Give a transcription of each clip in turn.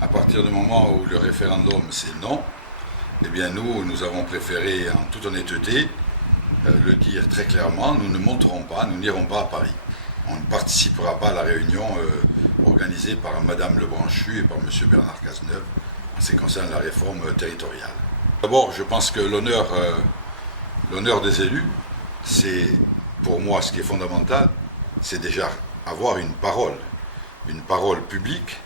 À partir du moment où le référendum c'est non, eh bien nous avons préféré en toute honnêteté le dire très clairement, nous ne monterons pas, nous n'irons pas à Paris. On ne participera pas à la réunion organisée par Madame Lebranchu et par Monsieur Bernard Cazeneuve en ce qui concerne la réforme territoriale. D'abord, je pense que l'honneur des élus, c'est pour moi ce qui est fondamental, c'est déjà avoir une parole publique.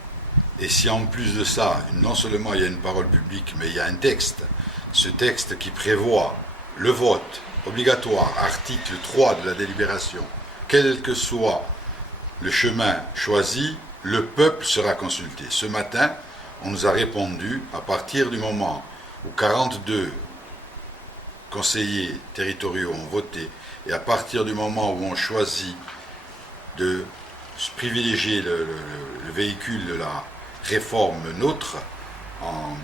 Et si en plus de ça, non seulement il y a une parole publique, mais il y a un texte, ce texte qui prévoit le vote obligatoire, article 3 de la délibération, quel que soit le chemin choisi, le peuple sera consulté. Ce matin, on nous a répondu, à partir du moment où 42 conseillers territoriaux ont voté, et à partir du moment où on choisit de privilégier le véhicule de la réforme nôtre,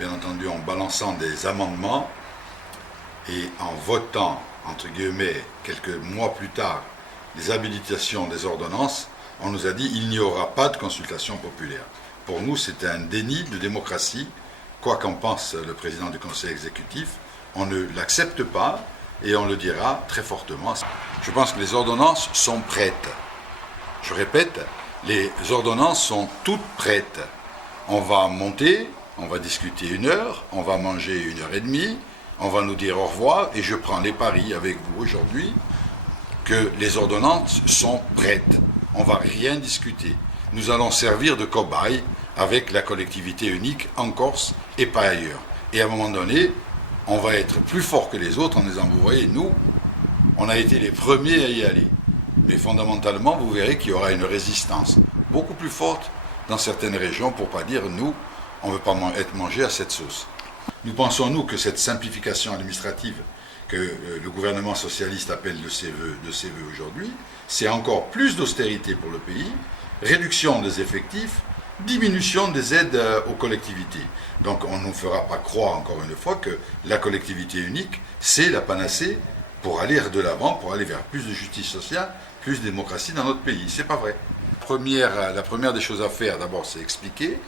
bien entendu en balançant des amendements et en votant, entre guillemets, quelques mois plus tard, les habilitations des ordonnances, on nous a dit il n'y aura pas de consultation populaire. Pour nous, c'est un déni de démocratie, quoi qu'en pense le président du Conseil exécutif, on ne l'accepte pas et on le dira très fortement. Je pense que les ordonnances sont prêtes. Je répète, les ordonnances sont toutes prêtes. On va monter, on va discuter 1 heure, on va manger 1 heure et demie, on va nous dire au revoir, et je prends les paris avec vous aujourd'hui que les ordonnances sont prêtes. On ne va rien discuter. Nous allons servir de cobaye avec la collectivité unique en Corse et pas ailleurs. Et à un moment donné, on va être plus fort que les autres en disant, vous voyez, nous, on a été les premiers à y aller. Mais fondamentalement, vous verrez qu'il y aura une résistance beaucoup plus forte dans certaines régions, pour ne pas dire, nous, on ne veut pas être mangé à cette sauce. Nous pensons, nous, que cette simplification administrative que le gouvernement socialiste appelle de ses voeux aujourd'hui, c'est encore plus d'austérité pour le pays, réduction des effectifs, diminution des aides aux collectivités. Donc on ne nous fera pas croire, encore une fois, que la collectivité unique, c'est la panacée pour aller de l'avant, pour aller vers plus de justice sociale, plus de démocratie dans notre pays. C'est pas vrai. La première des choses à faire, d'abord, c'est expliquer.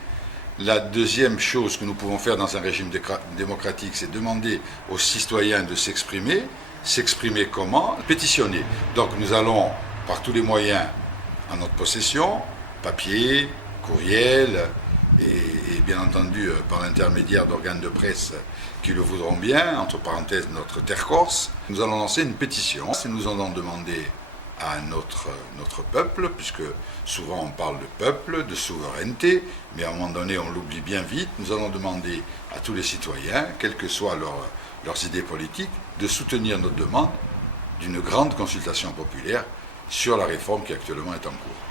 La deuxième chose que nous pouvons faire dans un régime démocratique, c'est demander aux citoyens de s'exprimer. S'exprimer comment? Pétitionner. Donc nous allons, par tous les moyens en notre possession, papier, courriel, et bien entendu par l'intermédiaire d'organes de presse qui le voudront bien, entre parenthèses notre terre corse, nous allons lancer une pétition. Nous allons demander à notre peuple, puisque souvent on parle de peuple, de souveraineté, mais à un moment donné on l'oublie bien vite, nous allons demander à tous les citoyens, quelles que soient leurs idées politiques, de soutenir notre demande d'une grande consultation populaire sur la réforme qui actuellement est en cours.